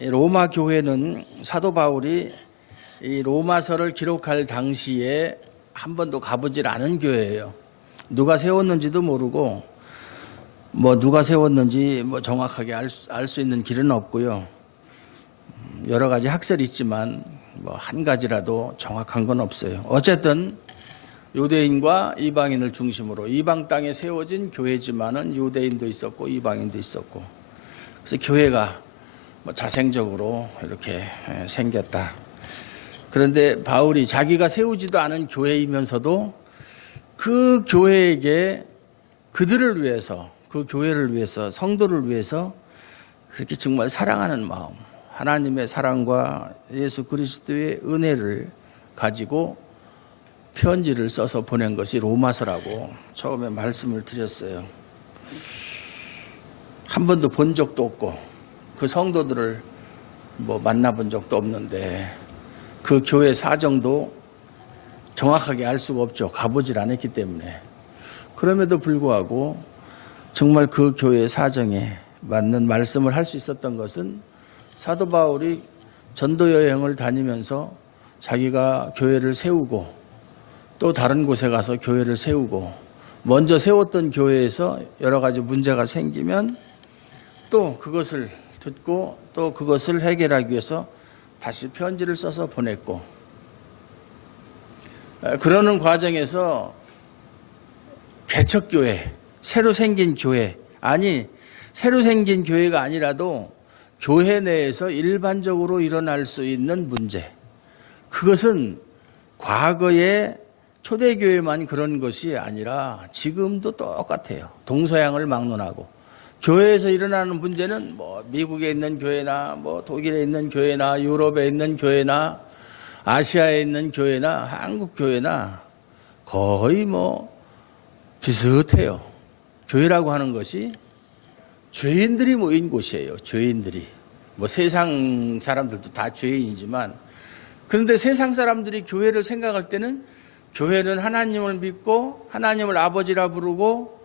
로마 교회는 사도 바울이 이 로마서를 기록할 당시에 한 번도 가보질 않은 교회예요. 누가 세웠는지도 모르고 누가 세웠는지 정확하게 알 수 있는 길은 없고요. 여러 가지 학설이 있지만 한 가지라도 정확한 건 없어요. 어쨌든 유대인과 이방인을 중심으로 이방 땅에 세워진 교회지만은 유대인도 있었고 이방인도 있었고, 그래서 교회가 자생적으로 이렇게 생겼다. 그런데 바울이 자기가 세우지도 않은 교회이면서도 그 교회에게 그들을 위해서, 그 교회를 위해서, 성도를 위해서 그렇게 정말 사랑하는 마음, 하나님의 사랑과 예수 그리스도의 은혜를 가지고 편지를 써서 보낸 것이 로마서라고 처음에 말씀을 드렸어요. 한 번도 본 적도 없고 그 성도들을 만나본 적도 없는데 그 교회 사정도 정확하게 알 수가 없죠. 가보질 않았기 때문에. 그럼에도 불구하고 정말 그 교회 사정에 맞는 말씀을 할 수 있었던 것은 사도 바울이 전도 여행을 다니면서 자기가 교회를 세우고 또 다른 곳에 가서 교회를 세우고, 먼저 세웠던 교회에서 여러 가지 문제가 생기면 또 그것을 듣고 또 그것을 해결하기 위해서 다시 편지를 써서 보냈고, 그러는 과정에서 개척교회, 새로 생긴 교회, 새로 생긴 교회가 아니라도 교회 내에서 일반적으로 일어날 수 있는 문제, 그것은 과거에 초대교회만 그런 것이 아니라 지금도 똑같아요. 동서양을 막론하고 교회에서 일어나는 문제는 미국에 있는 교회나 독일에 있는 교회나 유럽에 있는 교회나 아시아에 있는 교회나 한국 교회나 거의 비슷해요. 교회라고 하는 것이 죄인들이 모인 곳이에요. 죄인들이. 세상 사람들도 다 죄인이지만, 그런데 세상 사람들이 교회를 생각할 때는 교회는 하나님을 믿고 하나님을 아버지라 부르고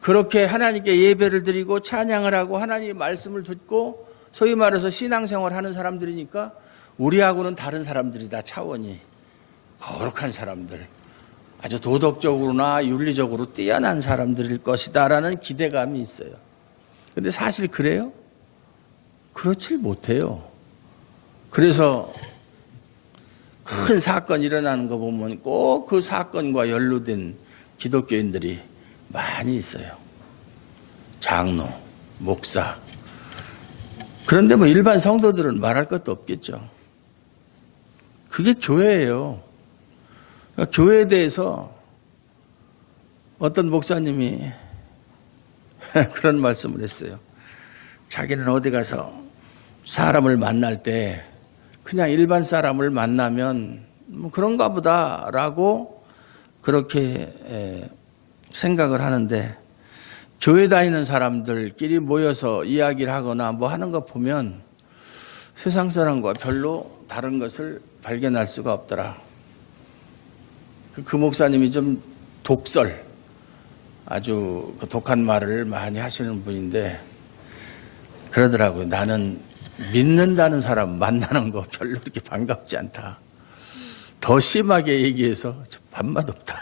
그렇게 하나님께 예배를 드리고 찬양을 하고 하나님의 말씀을 듣고 소위 말해서 신앙생활을 하는 사람들이니까 우리하고는 다른 사람들이다. 차원이 거룩한 사람들, 아주 도덕적으로나 윤리적으로 뛰어난 사람들일 것이다 라는 기대감이 있어요. 그런데 사실 그래요? 그렇지 못해요. 그래서 큰 사건이 일어나는 거 보면 꼭 그 사건과 연루된 기독교인들이 많이 있어요. 장로, 목사. 그런데 일반 성도들은 말할 것도 없겠죠. 그게 교회예요. 그러니까 교회에 대해서 어떤 목사님이 그런 말씀을 했어요. 자기는 어디 가서 사람을 만날 때 그냥 일반 사람을 만나면 그런가 보다라고 그렇게 생각을 하는데, 교회 다니는 사람들끼리 모여서 이야기를 하거나 하는 거 보면 세상 사람과 별로 다른 것을 발견할 수가 없더라. 그 목사님이 좀 독설, 아주 독한 말을 많이 하시는 분인데 그러더라고요. 나는 믿는다는 사람 만나는 거 별로 그렇게 반갑지 않다. 더 심하게 얘기해서 밥맛 없다.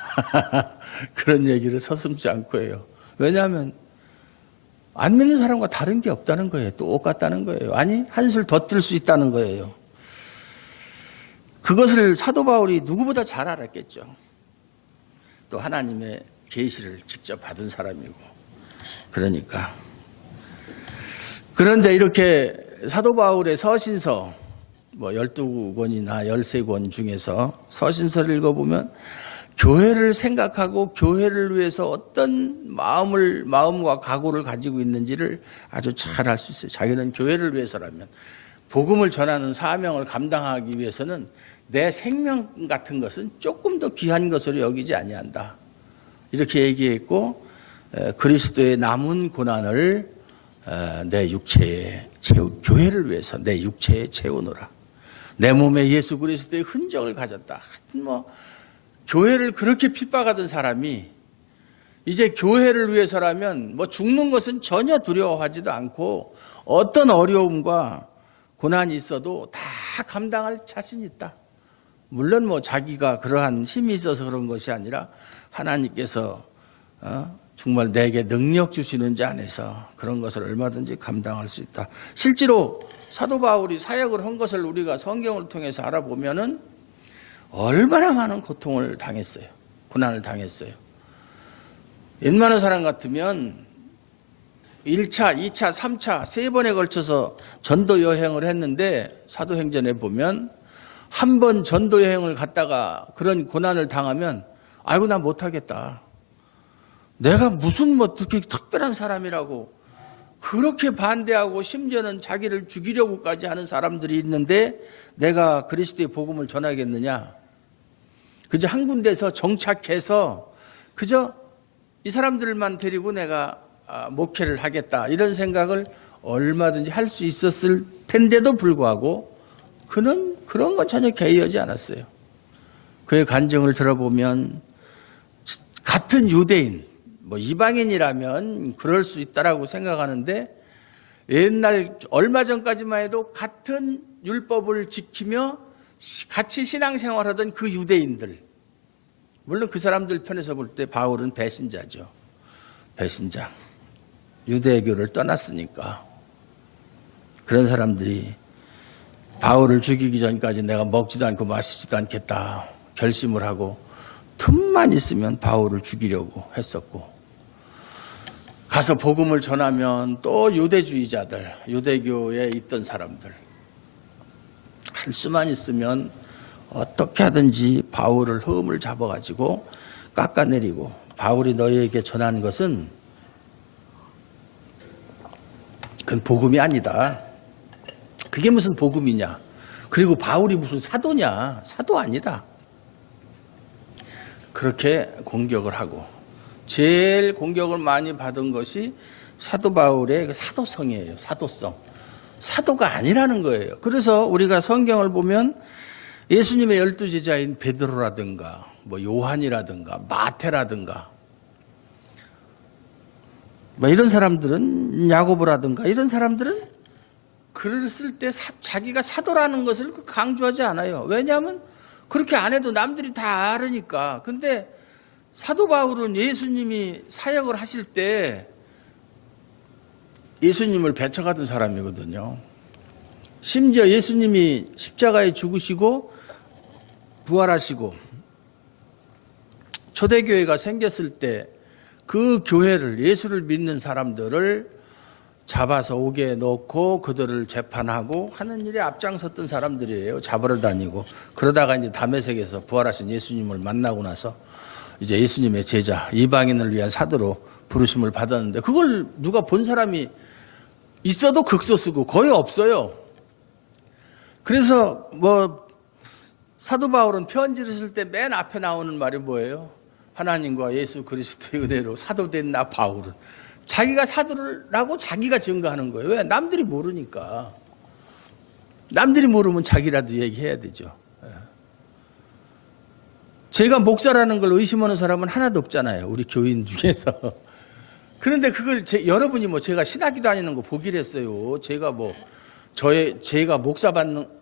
그런 얘기를 서슴지 않고 해요. 왜냐하면 안 믿는 사람과 다른 게 없다는 거예요. 똑같다는 거예요. 한술 더 뜰 수 있다는 거예요. 그것을 사도 바울이 누구보다 잘 알았겠죠. 또 하나님의 계시를 직접 받은 사람이고. 그러니까. 그런데 이렇게 사도 바울의 서신서 12권이나 13권 중에서 서신서를 읽어보면 교회를 생각하고 교회를 위해서 어떤 마음과 각오를 가지고 있는지를 아주 잘 알 수 있어요. 자기는 교회를 위해서라면, 복음을 전하는 사명을 감당하기 위해서는 내 생명 같은 것은 조금 더 귀한 것으로 여기지 아니한다. 이렇게 얘기했고, 그리스도의 남은 고난을 내 육체에 교회를 위해서 내 육체에 채우노라. 내 몸에 예수 그리스도의 흔적을 가졌다. 하여튼 교회를 그렇게 핍박하던 사람이 이제 교회를 위해서라면 죽는 것은 전혀 두려워하지도 않고 어떤 어려움과 고난이 있어도 다 감당할 자신이 있다. 물론 뭐 자기가 그러한 힘이 있어서 그런 것이 아니라 하나님께서 정말 내게 능력 주시는지 안에서 그런 것을 얼마든지 감당할 수 있다. 실제로 사도 바울이 사역을 한 것을 우리가 성경을 통해서 알아보면은 얼마나 많은 고통을 당했어요. 고난을 당했어요. 웬만한 사람 같으면 1차, 2차, 3차, 3번에 걸쳐서 전도 여행을 했는데 사도행전에 보면 한 번 전도 여행을 갔다가 그런 고난을 당하면 아이고 나 못하겠다. 내가 무슨 뭐 그렇게 특별한 사람이라고 그렇게 반대하고 심지어는 자기를 죽이려고까지 하는 사람들이 있는데 내가 그리스도의 복음을 전하겠느냐. 그저 한 군데서 정착해서 그저 이 사람들만 데리고 내가 목회를 하겠다 이런 생각을 얼마든지 할 수 있었을 텐데도 불구하고 그는 그런 건 전혀 개의하지 않았어요. 그의 간증을 들어보면 같은 유대인, 뭐 이방인이라면 그럴 수 있다라고 생각하는데 옛날 얼마 전까지만 해도 같은 율법을 지키며 같이 신앙생활하던 그 유대인들, 물론 그 사람들 편에서 볼 때 바울은 배신자죠. 배신자. 유대교를 떠났으니까 그런 사람들이 바울을 죽이기 전까지 내가 먹지도 않고 마시지도 않겠다 결심을 하고 틈만 있으면 바울을 죽이려고 했었고, 가서 복음을 전하면 또 유대주의자들, 유대교에 있던 사람들 할 수만 있으면 어떻게 하든지 바울을 흠을 잡아가지고 깎아내리고, 바울이 너희에게 전한 것은 그건 복음이 아니다. 그게 무슨 복음이냐. 그리고 바울이 무슨 사도냐. 사도 아니다. 그렇게 공격을 하고, 제일 공격을 많이 받은 것이 사도 바울의 그 사도성이에요. 사도성. 사도가 아니라는 거예요. 그래서 우리가 성경을 보면 예수님의 12제자인 베드로라든가 뭐 요한이라든가 마태라든가 뭐 이런 사람들은, 야고보라든가 이런 사람들은 글을 쓸 때 자기가 사도라는 것을 강조하지 않아요. 왜냐하면 그렇게 안 해도 남들이 다 알으니까. 근데 사도 바울은 예수님이 사역을 하실 때 예수님을 배척하던 사람이거든요. 심지어 예수님이 십자가에 죽으시고 부활하시고 초대교회가 생겼을 때 그 교회를, 예수를 믿는 사람들을 잡아서 옥에 넣고 그들을 재판하고 하는 일에 앞장섰던 사람들이에요. 잡으러 다니고. 그러다가 이제 다메섹에서 부활하신 예수님을 만나고 나서 이제 예수님의 제자, 이방인을 위한 사도로 부르심을 받았는데, 그걸 누가 본 사람이 있어도 극소수고 거의 없어요. 그래서 뭐 사도 바울은 편지를 쓸 때 맨 앞에 나오는 말이 뭐예요? 하나님과 예수 그리스도의 은혜로 사도된 나 바울은. 자기가 사도라고 자기가 증거하는 거예요. 왜? 남들이 모르니까. 남들이 모르면 자기라도 얘기해야 되죠. 제가 목사라는 걸 의심하는 사람은 하나도 없잖아요. 우리 교인 중에서. 그런데 그걸 여러분이 뭐 제가 신학교 다니는 거 보기를 했어요. 제가 뭐 제가 목사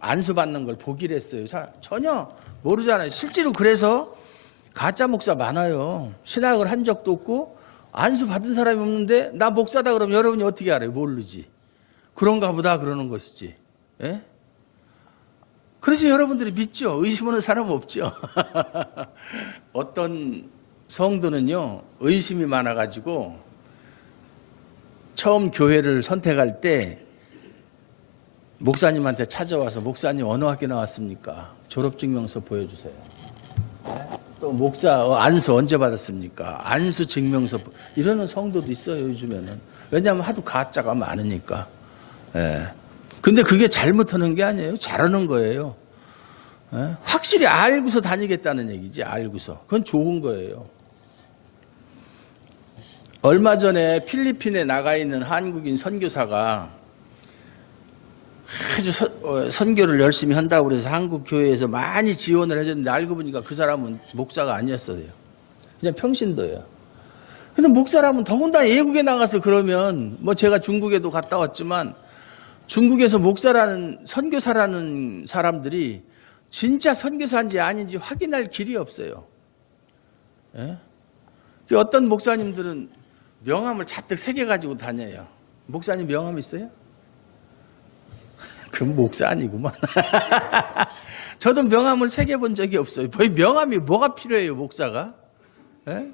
안수 받는 걸 보기를 했어요. 전혀 모르잖아요. 실제로 그래서 가짜 목사 많아요. 신학을 한 적도 없고 안수 받은 사람이 없는데 나 목사다 그러면 여러분이 어떻게 알아요? 모르지. 그런가 보다 그러는 것이지. 예? 그래서 여러분들이 믿죠. 의심하는 사람은 없죠. 어떤 성도는요, 의심이 많아가지고 처음 교회를 선택할 때 목사님한테 찾아와서 목사님 어느 학교 나왔습니까? 졸업증명서 보여주세요. 또 목사 안수 언제 받았습니까? 안수 증명서 이러는 성도도 있어요. 요즘에는. 왜냐하면 하도 가짜가 많으니까. 예. 근데 그게 잘못하는 게 아니에요. 잘하는 거예요. 예? 확실히 알고서 다니겠다는 얘기지. 알고서. 그건 좋은 거예요. 얼마 전에 필리핀에 나가 있는 한국인 선교사가 아주 선교를 열심히 한다고 그래서 한국 교회에서 많이 지원을 해줬는데 알고 보니까 그 사람은 목사가 아니었어요. 그냥 평신도예요. 근데 목사라면 더군다나 외국에 나가서 그러면 뭐 제가 중국에도 갔다 왔지만 중국에서 목사라는 선교사라는 사람들이 진짜 선교사인지 아닌지 확인할 길이 없어요. 예? 어떤 목사님들은 명함을 잔뜩 새겨가지고 다녀요. 목사님 명함 있어요? 그럼 목사 아니구만. 저도 명함을 새겨본 적이 없어요. 명함이 뭐가 필요해요, 목사가? 예?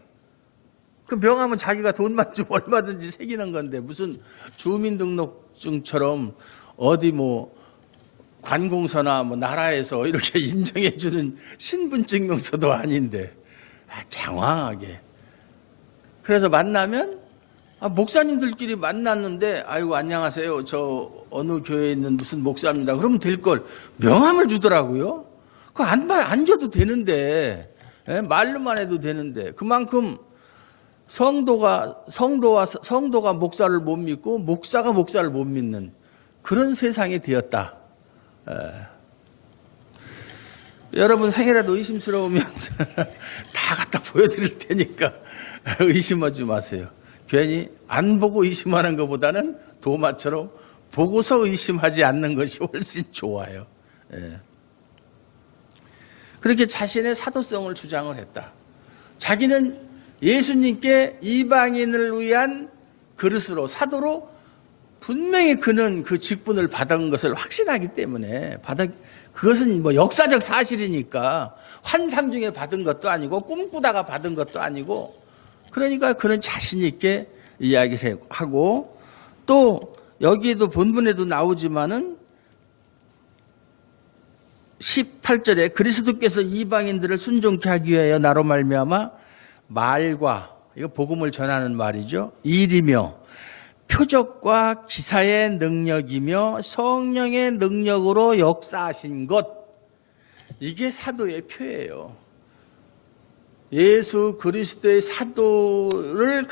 그 명함은 자기가 돈만 주면 얼마든지 새기는 건데 무슨 주민등록증처럼 어디 뭐 관공서나 뭐 나라에서 이렇게 인정해주는 신분증명서도 아닌데 장황하게. 그래서 만나면 목사님들끼리 만났는데 아이고 안녕하세요. 저 어느 교회에 있는 무슨 목사입니다. 그러면 될 걸 명함을 주더라고요. 그거 안 줘도 되는데 말로만 해도 되는데 그만큼 성도가 목사를 못 믿고 목사가 목사를 못 믿는 그런 세상이 되었다. 여러분 생이라도 의심스러우면 다 갖다 보여드릴 테니까 의심하지 마세요. 괜히 안 보고 의심하는 것보다는 도마처럼 보고서 의심하지 않는 것이 훨씬 좋아요. 그렇게 자신의 사도성을 주장을 했다. 자기는 예수님께 이방인을 위한 그릇으로 사도로 분명히 그는 그 직분을 받은 것을 확신하기 때문에 그것은 뭐 역사적 사실이니까 환상 중에 받은 것도 아니고 꿈꾸다가 받은 것도 아니고 그러니까 그는 자신 있게 이야기를 하고 또 여기에도 본문에도 나오지만은 18절에 그리스도께서 이방인들을 순종케 하기 위하여 나로 말미암아 말과 이거 복음을 전하는 말이죠. 일이며 표적과 기사의 능력이며 성령의 능력으로 역사하신 것 이게 사도의 표예요. 예수 그리스도의 사도라는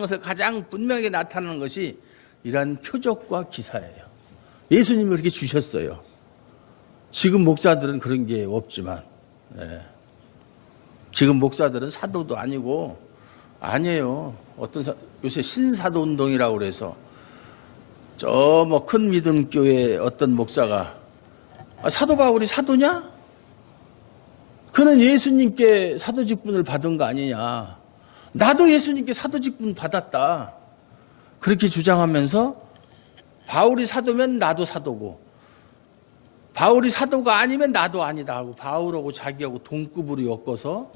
것을 가장 분명하게 나타내는 것이 이런 표적과 기사예요. 예수님이 그렇게 주셨어요. 지금 목사들은 그런 게 없지만 지금 목사들은 사도도 아니고 아니에요. 요새 신사도 운동이라고 그래서 저 뭐 큰 믿음 교회 어떤 목사가 사도 바울이 사도냐? 그는 예수님께 사도 직분을 받은 거 아니냐? 나도 예수님께 사도 직분 받았다. 그렇게 주장하면서 바울이 사도면 나도 사도고 바울이 사도가 아니면 나도 아니다 하고 바울하고 자기하고 동급으로 엮어서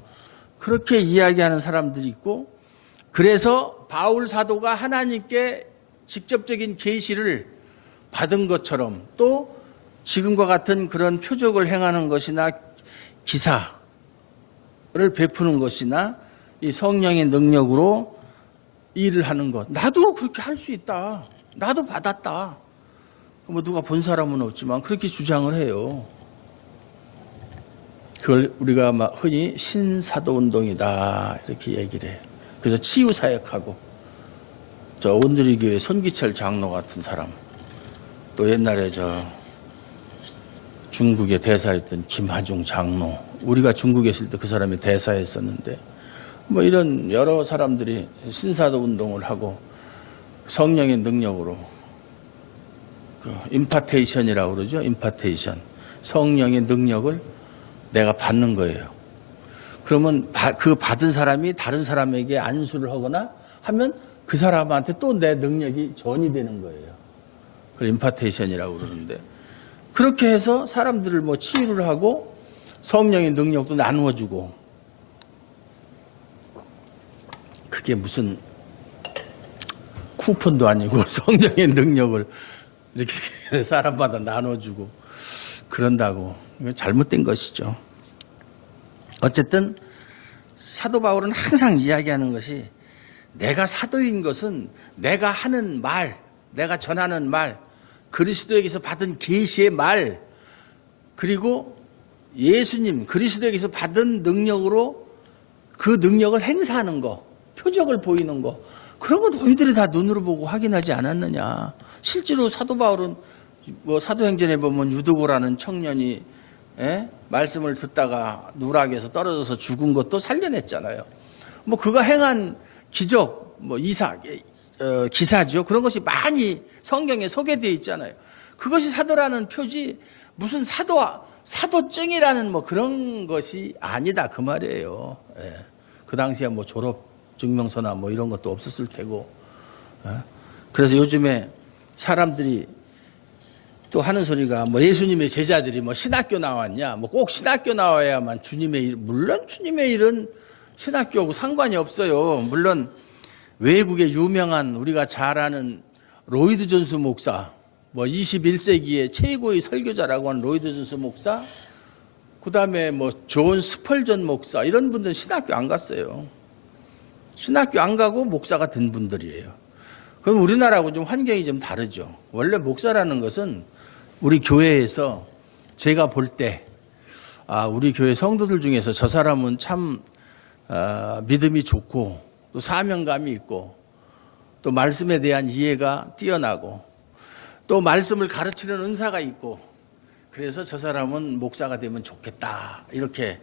그렇게 이야기하는 사람들이 있고 그래서 바울 사도가 하나님께 직접적인 계시를 받은 것처럼 또 지금과 같은 그런 표적을 행하는 것이나 기사를 베푸는 것이나 이 성령의 능력으로 일을 하는 것 나도 그렇게 할 수 있다. 나도 받았다. 뭐 누가 본 사람은 없지만 그렇게 주장을 해요. 그걸 우리가 막 흔히 신사도 운동이다 이렇게 얘기를 해요. 그래서 치유 사역하고 저 온누리 교회 손기철 장로 같은 사람 또 옛날에 저 중국의 대사였던 김하중 장로 우리가 중국에 있을 때 그 사람이 대사였었는데 뭐 이런 여러 사람들이 신사도 운동을 하고 성령의 능력으로 그 임파테이션이라고 그러죠. 임파테이션 성령의 능력을 내가 받는 거예요. 그러면 그 받은 사람이 다른 사람에게 안수를 하거나 하면 그 사람한테 또 내 능력이 전이되는 거예요. 그걸 임파테이션이라고 그러는데 그렇게 해서 사람들을 뭐 치유를 하고 성령의 능력도 나누어주고 그게 무슨 쿠폰도 아니고 성령의 능력을 이렇게 사람마다 나눠주고 그런다고 이건 잘못된 것이죠. 어쨌든 사도 바울은 항상 이야기하는 것이 내가 사도인 것은 내가 하는 말, 내가 전하는 말, 그리스도에게서 받은 계시의 말, 그리고 예수님 그리스도에게서 받은 능력으로 그 능력을 행사하는 거, 표적을 보이는 거 그런 거 너희들이 다 눈으로 보고 확인하지 않았느냐. 실제로 사도 바울은 뭐 사도행전에 보면 유두고라는 청년이 말씀을 듣다가 누락에서 떨어져서 죽은 것도 살려냈잖아요. 뭐 그가 행한 기적, 뭐 이삭 기사죠. 그런 것이 많이 성경에 소개되어 있잖아요. 그것이 사도라는 표지 무슨 사도증이라는 뭐 그런 것이 아니다 그 말이에요. 예. 그 당시에 뭐 졸업 증명서나 뭐 이런 것도 없었을 테고. 예. 그래서 요즘에 사람들이 또 하는 소리가 뭐 예수님의 제자들이 뭐 신학교 나왔냐, 뭐 꼭 신학교 나와야만 주님의 일, 물론 주님의 일은 신학교하고 상관이 없어요. 물론 외국의 유명한 우리가 잘 아는 로이드 존스 목사, 뭐 21세기의 최고의 설교자라고 하는 로이드 존스 목사, 그다음에 뭐 존 스펄전 목사 이런 분들은 신학교 안 갔어요. 신학교 안 가고 목사가 된 분들이에요. 그럼 우리나라하고 좀 환경이 좀 다르죠. 원래 목사라는 것은 우리 교회에서 제가 볼 때 우리 교회 성도들 중에서 저 사람은 참 믿음이 좋고 또 사명감이 있고 또 말씀에 대한 이해가 뛰어나고 또 말씀을 가르치는 은사가 있고 그래서 저 사람은 목사가 되면 좋겠다 이렇게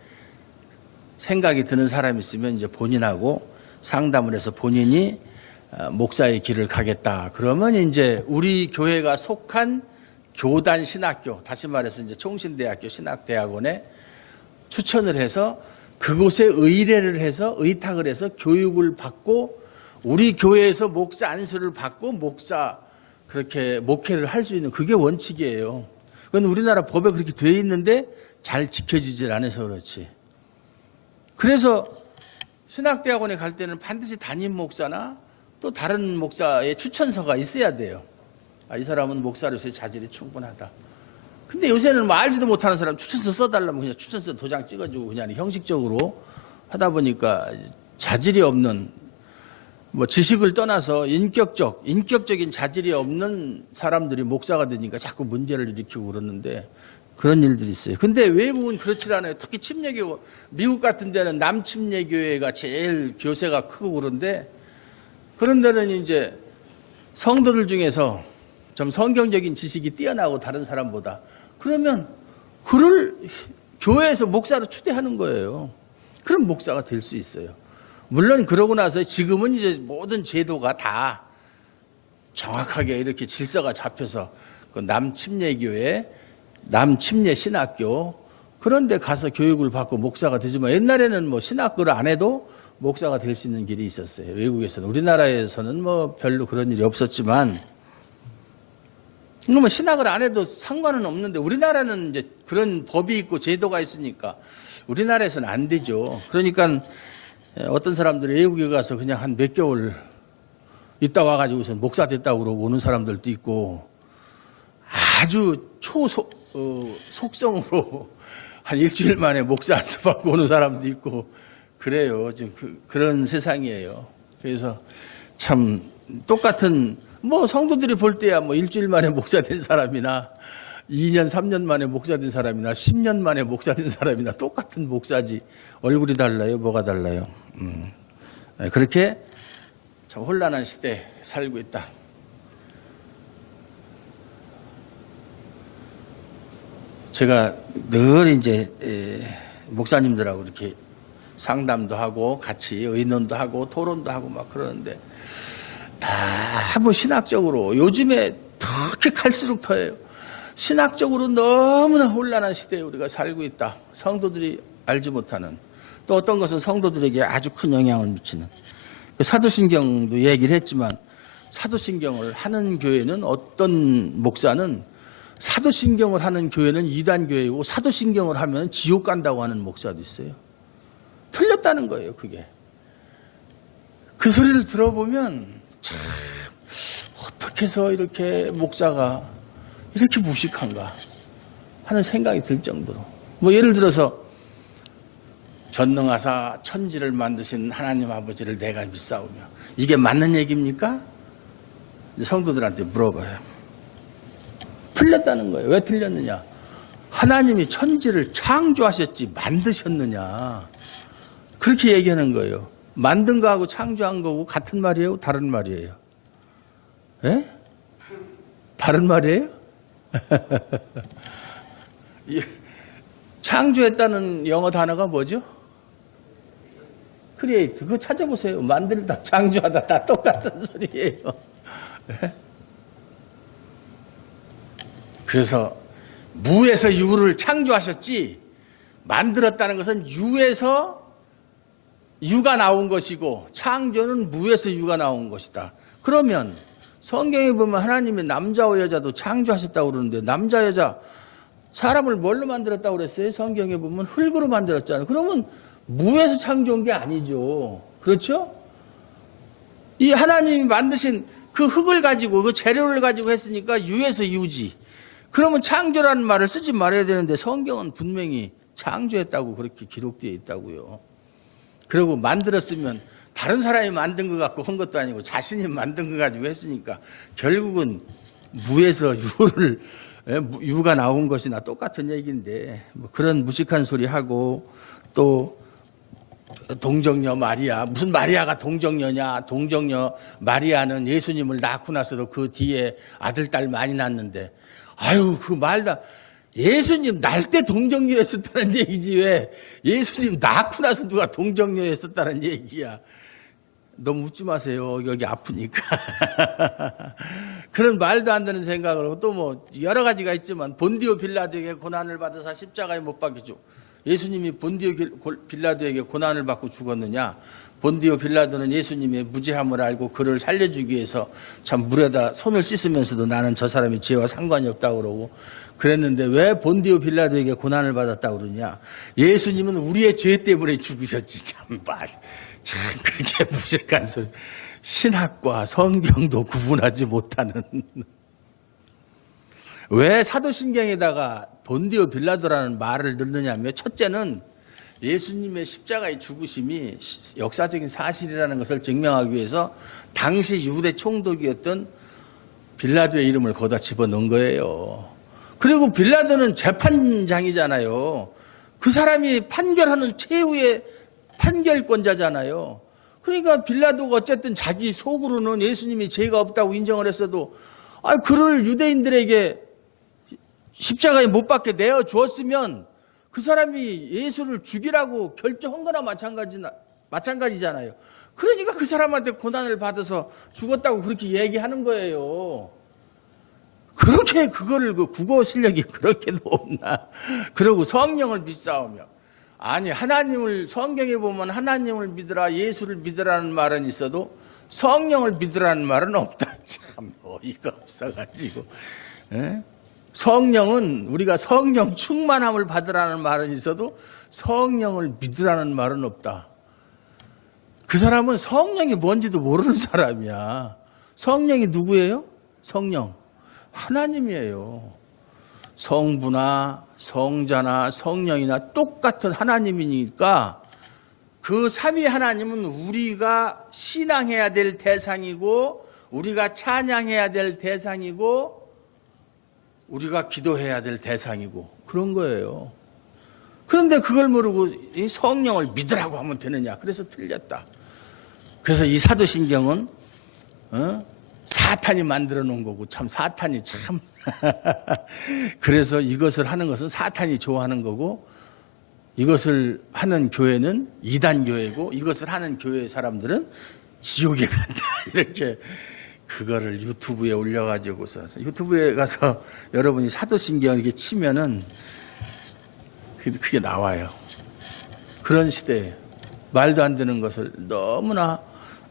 생각이 드는 사람이 있으면 이제 본인하고 상담을 해서 본인이 목사의 길을 가겠다. 그러면 이제 우리 교회가 속한 교단 신학교, 다시 말해서 이제 총신대학교 신학대학원에 추천을 해서 그곳에 의뢰를 해서 의탁을 해서 교육을 받고 우리 교회에서 목사 안수를 받고 목사 그렇게 목회를 할 수 있는 그게 원칙이에요. 그건 우리나라 법에 그렇게 돼 있는데 잘 지켜지질 않아서 그렇지. 그래서 신학대학원에 갈 때는 반드시 담임 목사나 또 다른 목사의 추천서가 있어야 돼요. 이 사람은 목사로서의 자질이 충분하다. 근데 요새는 뭐 알지도 못하는 사람 추천서 써달라면 그냥 추천서 도장 찍어주고 그냥 형식적으로 하다 보니까 자질이 없는 뭐 지식을 떠나서 인격적인 자질이 없는 사람들이 목사가 되니까 자꾸 문제를 일으키고 그러는데 그런 일들이 있어요. 근데 외국은 그렇지 않아요. 특히 침례교, 미국 같은 데는 남침례교회가 제일 교세가 크고 그런 데는 이제 성도들 중에서 좀 성경적인 지식이 뛰어나고 다른 사람보다 그러면 그를 교회에서 목사로 추대하는 거예요. 그럼 목사가 될 수 있어요. 물론 그러고 나서 지금은 이제 모든 제도가 다 정확하게 이렇게 질서가 잡혀서 그 남침례교회, 남침례 신학교 그런 데 가서 교육을 받고 목사가 되지만 옛날에는 뭐 신학교를 안 해도 목사가 될 수 있는 길이 있었어요. 외국에서는. 우리나라에서는 뭐 별로 그런 일이 없었지만 그러면 신학을 안 해도 상관은 없는데 우리나라는 이제 그런 법이 있고 제도가 있으니까 우리나라에서는 안 되죠. 그러니까 어떤 사람들이 외국에 가서 그냥 한 몇 개월 있다 와가지고서 목사 됐다고 그러고 오는 사람들도 있고 아주 속성으로 한 일주일 만에 목사 안수 받고 오는 사람도 있고 그래요. 지금 그런 세상이에요. 그래서 참 똑같은 뭐 성도들이 볼 때야 뭐 일주일 만에 목사 된 사람이나 2년, 3년 만에 목사 된 사람이나 10년 만에 목사 된 사람이나 똑같은 목사지 얼굴이 달라요? 뭐가 달라요? 그렇게 참 혼란한 시대에 살고 있다. 제가 늘 이제 목사님들하고 이렇게 상담도 하고 같이 의논도 하고 토론도 하고 막 그러는데 다 뭐 신학적으로 요즘에 특히 갈수록 더해요. 신학적으로 너무나 혼란한 시대에 우리가 살고 있다. 성도들이 알지 못하는 또 어떤 것은 성도들에게 아주 큰 영향을 미치는 사도신경도 얘기를 했지만 사도신경을 하는 교회는 어떤 목사는 사도신경을 하는 교회는 이단교회고 사도신경을 하면 지옥 간다고 하는 목사도 있어요. 틀렸다는 거예요. 그게. 그 소리를 들어보면 참 어떻게 해서 이렇게 목사가 이렇게 무식한가 하는 생각이 들 정도로 뭐 예를 들어서 전능하사 천지를 만드신 하나님 아버지를 내가 믿사오며 이게 맞는 얘기입니까? 성도들한테 물어봐요. 틀렸다는 거예요. 왜 틀렸느냐? 하나님이 천지를 창조하셨지 만드셨느냐 그렇게 얘기하는 거예요. 만든 거하고 창조한 거고 같은 말이에요? 다른 말이에요? 예? 다른 말이에요? 창조했다는 영어 단어가 뭐죠? 크리에이트. 그거 찾아보세요. 만들다, 창조하다 다 똑같은 소리예요. 그래서 무에서 유를 창조하셨지, 만들었다는 것은 유에서 유가 나온 것이고 창조는 무에서 유가 나온 것이다. 그러면 성경에 보면 하나님이 남자와 여자도 창조하셨다고 그러는데, 남자 여자 사람을 뭘로 만들었다고 그랬어요? 성경에 보면 흙으로 만들었잖아요. 그러면 무에서 창조한 게 아니죠. 그렇죠? 이 하나님이 만드신 그 흙을 가지고, 그 재료를 가지고 했으니까 유에서 유지. 그러면 창조라는 말을 쓰지 말아야 되는데 성경은 분명히 창조했다고 그렇게 기록되어 있다고요. 그리고 만들었으면 다른 사람이 만든 것 갖고 한 것도 아니고 자신이 만든 거 가지고 했으니까 결국은 무에서 유가 나온 것이나 똑같은 얘기인데, 뭐 그런 무식한 소리 하고, 또 동정녀 마리아, 무슨 마리아가 동정녀냐? 동정녀 마리아는 예수님을 낳고 나서도 그 뒤에 아들 딸 많이 낳았는데, 아유 그 말다. 예수님 낳을 때 동정녀였었다는 얘기지 왜 예수님 낳고 나서 누가 동정녀였었다는 얘기야. 너무 웃지 마세요. 여기 아프니까. 그런 말도 안 되는 생각을 하고, 또 뭐 여러 가지가 있지만 본디오 빌라도에게 고난을 받아서 십자가에 못 박히죠. 예수님이 본디오 빌라도에게 고난을 받고 죽었느냐? 본디오 빌라도는 예수님의 무죄함을 알고 그를 살려주기 위해서 참 물에다 손을 씻으면서도 나는 저 사람이 죄와 상관이 없다고 그러고 그랬는데, 왜 본디오 빌라도에게 고난을 받았다고 그러냐? 예수님은 우리의 죄 때문에 죽으셨지. 참 그렇게 무식한 소리. 신학과 성경도 구분하지 못하는. 왜 사도신경에다가 본디오 빌라도라는 말을 넣느냐면, 첫째는 예수님의 십자가의 죽으심이 역사적인 사실이라는 것을 증명하기 위해서 당시 유대 총독이었던 빌라도의 이름을 거기다 집어넣은 거예요. 그리고 빌라도는 재판장이잖아요. 그 사람이 판결하는 최후의 판결권자잖아요. 그러니까 빌라도가 어쨌든 자기 속으로는 예수님이 죄가 없다고 인정을 했어도, 그를 유대인들에게 십자가에 못 박게 내어 주었으면 그 사람이 예수를 죽이라고 결정한 거나 마찬가지잖아요. 그러니까 그 사람한테 고난을 받아서 죽었다고 그렇게 얘기하는 거예요. 그렇게 그거를 그 국어 실력이 그렇게 높나? 그리고 성령을 믿사오며, 아니 하나님을, 성경에 보면 하나님을 믿으라, 예수를 믿으라는 말은 있어도 성령을 믿으라는 말은 없다. 참 어이가 없어가지고. 성령은, 우리가 성령 충만함을 받으라는 말은 있어도 성령을 믿으라는 말은 없다. 그 사람은 성령이 뭔지도 모르는 사람이야. 성령이 누구예요? 성령 하나님이에요. 성부나 성자나 성령이나 똑같은 하나님이니까 그 삼위 하나님은 우리가 신앙해야 될 대상이고, 우리가 찬양해야 될 대상이고, 우리가 기도해야 될 대상이고, 그런 거예요. 그런데 그걸 모르고 이 성령을 믿으라고 하면 되느냐? 그래서 틀렸다. 그래서 이 사도신경은 사탄이 만들어 놓은 거고, 참 사탄이 참 그래서 이것을 하는 것은 사탄이 좋아하는 거고, 이것을 하는 교회는 이단 교회고, 이것을 하는 교회 사람들은 지옥에 간다. 이렇게 그거를 유튜브에 올려가지고서, 유튜브에 가서 여러분이 사도신경 이렇게 치면은 그게 나와요. 그런 시대에 말도 안 되는 것을 너무나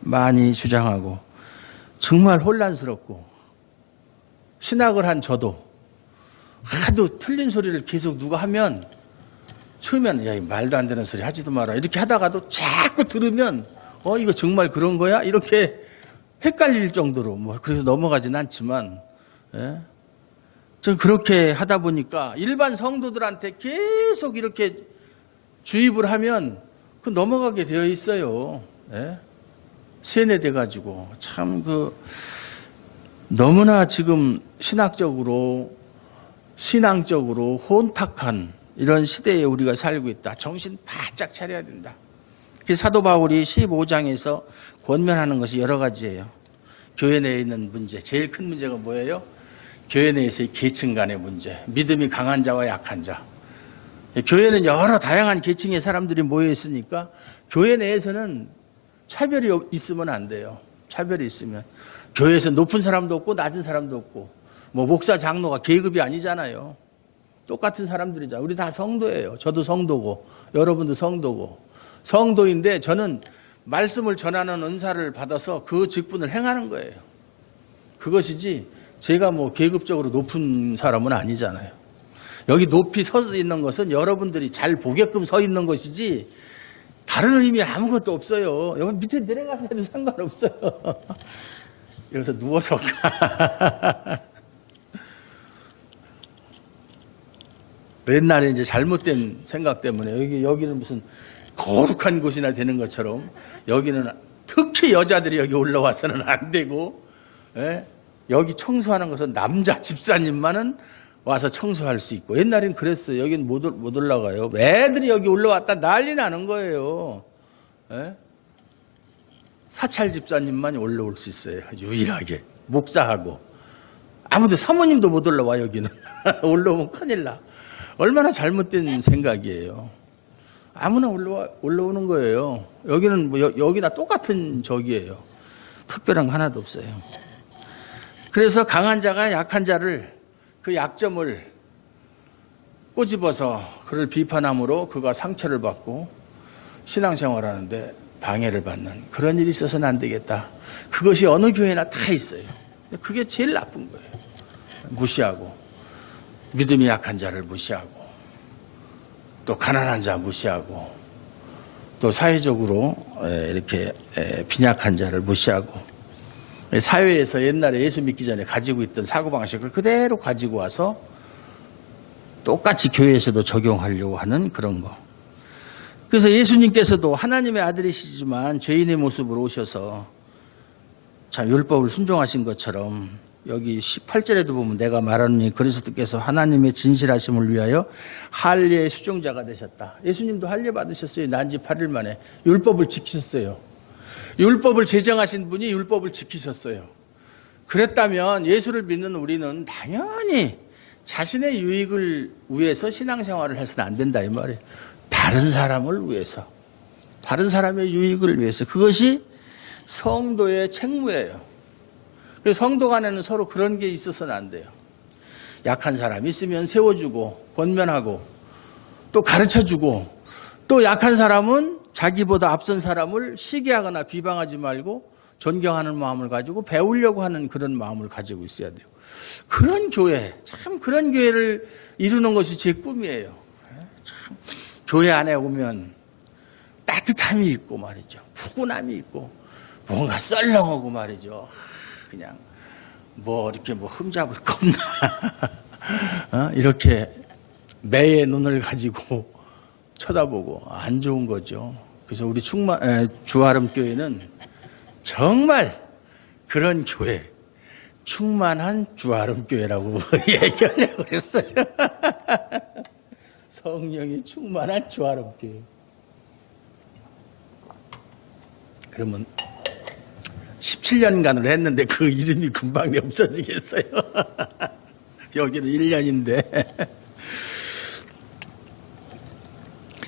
많이 주장하고 정말 혼란스럽고, 신학을 한 저도 하도 틀린 소리를 계속 누가 하면 처음에는 야, 이 말도 안 되는 소리 하지도 마라 이렇게 하다가도 자꾸 들으면 이거 정말 그런 거야? 이렇게 헷갈릴 정도로, 뭐 그래서 넘어가진 않지만, 전 그렇게 하다 보니까 일반 성도들한테 계속 이렇게 주입을 하면 그 넘어가게 되어 있어요. 세뇌돼 가지고 참 너무나 지금 신앙적으로 혼탁한 이런 시대에 우리가 살고 있다. 정신 바짝 차려야 된다. 사도 바울이 15장에서 권면하는 것이 여러 가지예요. 교회 내에 있는 문제, 제일 큰 문제가 뭐예요? 교회 내에서의 계층 간의 문제, 믿음이 강한 자와 약한 자. 교회는 여러 다양한 계층의 사람들이 모여 있으니까 교회 내에서는 차별이 있으면 안 돼요. 차별이 있으면 교회에서 높은 사람도 없고 낮은 사람도 없고 뭐 목사 장로가 계급이 아니잖아요. 똑같은 사람들이잖아요. 우리 다 성도예요. 저도 성도고 여러분도 성도고 성도인데 저는 말씀을 전하는 은사를 받아서 그 직분을 행하는 거예요. 그것이지 제가 뭐 계급적으로 높은 사람은 아니잖아요. 여기 높이 서 있는 것은 여러분들이 잘 보게끔 서 있는 것이지 다른 의미 아무것도 없어요. 여기 밑에 내려가서 해도 상관없어요. 여기서 누워서 가. 옛날에 이제 잘못된 생각 때문에 여기는 무슨 거룩한 곳이나 되는 것처럼 여기는 특히 여자들이 여기 올라와서는 안 되고, 예? 여기 청소하는 것은 남자 집사님만은 와서 청소할 수 있고, 옛날엔 그랬어요. 여기는 못 올라가요. 애들이 여기 올라왔다 난리 나는 거예요. 예? 사찰 집사님만 올라올 수 있어요. 유일하게 목사하고. 아무도 사모님도 못 올라와. 여기는 올라오면 큰일 나. 얼마나 잘못된 생각이에요. 아무나 올라오는 거예요. 여기는 뭐 여기나 똑같은 적이에요. 특별한 거 하나도 없어요. 그래서 강한 자가 약한 자를 그 약점을 꼬집어서 그를 비판함으로 그가 상처를 받고 신앙생활하는데 방해를 받는 그런 일이 있어서는 안 되겠다. 그것이 어느 교회나 다 있어요. 그게 제일 나쁜 거예요. 무시하고 믿음이 약한 자를 무시하고 또 가난한 자 무시하고 또 사회적으로 이렇게 빈약한 자를 무시하고 사회에서 옛날에 예수 믿기 전에 가지고 있던 사고방식을 그대로 가지고 와서 똑같이 교회에서도 적용하려고 하는 그런 거. 그래서 예수님께서도 하나님의 아들이시지만 죄인의 모습으로 오셔서 참 율법을 순종하신 것처럼 여기 18절에도 보면 내가 말하노니 그리스도께서 하나님의 진실하심을 위하여 할례의 수종자가 되셨다. 예수님도 할례 받으셨어요. 난지 8일 만에. 율법을 지키셨어요. 율법을 제정하신 분이 율법을 지키셨어요. 그랬다면 예수를 믿는 우리는 당연히 자신의 유익을 위해서 신앙생활을 해서는 안 된다 이 말이에요. 다른 사람을 위해서, 다른 사람의 유익을 위해서. 그것이 성도의 책무예요. 성도 간에는 서로 그런 게 있어서는 안 돼요. 약한 사람 있으면 세워주고 권면하고 또 가르쳐주고 또 약한 사람은 자기보다 앞선 사람을 시기하거나 비방하지 말고 존경하는 마음을 가지고 배우려고 하는 그런 마음을 가지고 있어야 돼요. 그런 교회, 참 그런 교회를 이루는 것이 제 꿈이에요. 참 교회 안에 오면 따뜻함이 있고 말이죠. 푸근함이 있고 뭔가 썰렁하고 말이죠. 그냥 뭐 이렇게 뭐 흠잡을 거 없나 이렇게 매의 눈을 가지고 쳐다보고 안 좋은 거죠. 그래서 우리 주아름 교회는 정말 그런 교회, 충만한 주아름 교회라고 얘기하려고 그랬어요. 성령이 충만한 주아름 교회. 그러면 17년간을 했는데 그 이름이 금방 없어지겠어요. 여기는 1년인데.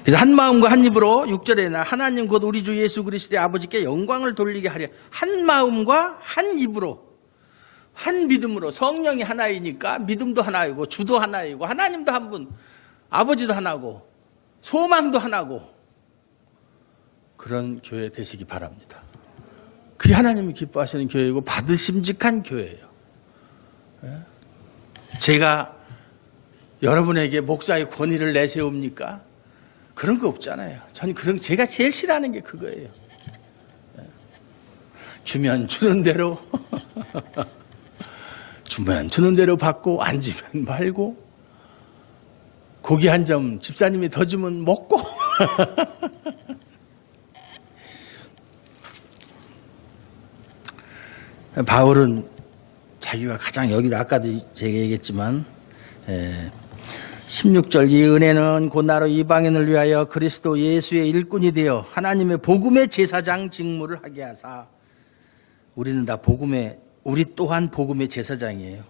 그래서 한 마음과 한 입으로 6절에 하나님 곧 우리 주 예수 그리스도의 아버지께 영광을 돌리게 하려 한 마음과 한 입으로 한 믿음으로. 성령이 하나이니까 믿음도 하나이고 주도 하나이고 하나님도 한 분, 아버지도 하나고 소망도 하나고 그런 교회 되시기 바랍니다. 그게 하나님이 기뻐하시는 교회이고 받으심직한 교회예요. 제가 여러분에게 목사의 권위를 내세웁니까? 그런 거 없잖아요. 전 제가 제일 싫어하는 게 그거예요. 주면 주는 대로 주면 주는 대로 받고 안 주면 말고 고기 한 점 집사님이 더 주면 먹고 바울은 자기가 가장 여기도 아까도 제가 얘기했지만 16절 이 은혜는 곧 나로 이방인을 위하여 그리스도 예수의 일꾼이 되어 하나님의 복음의 제사장 직무를 하게 하사. 우리는 다 우리 또한 복음의 제사장이에요.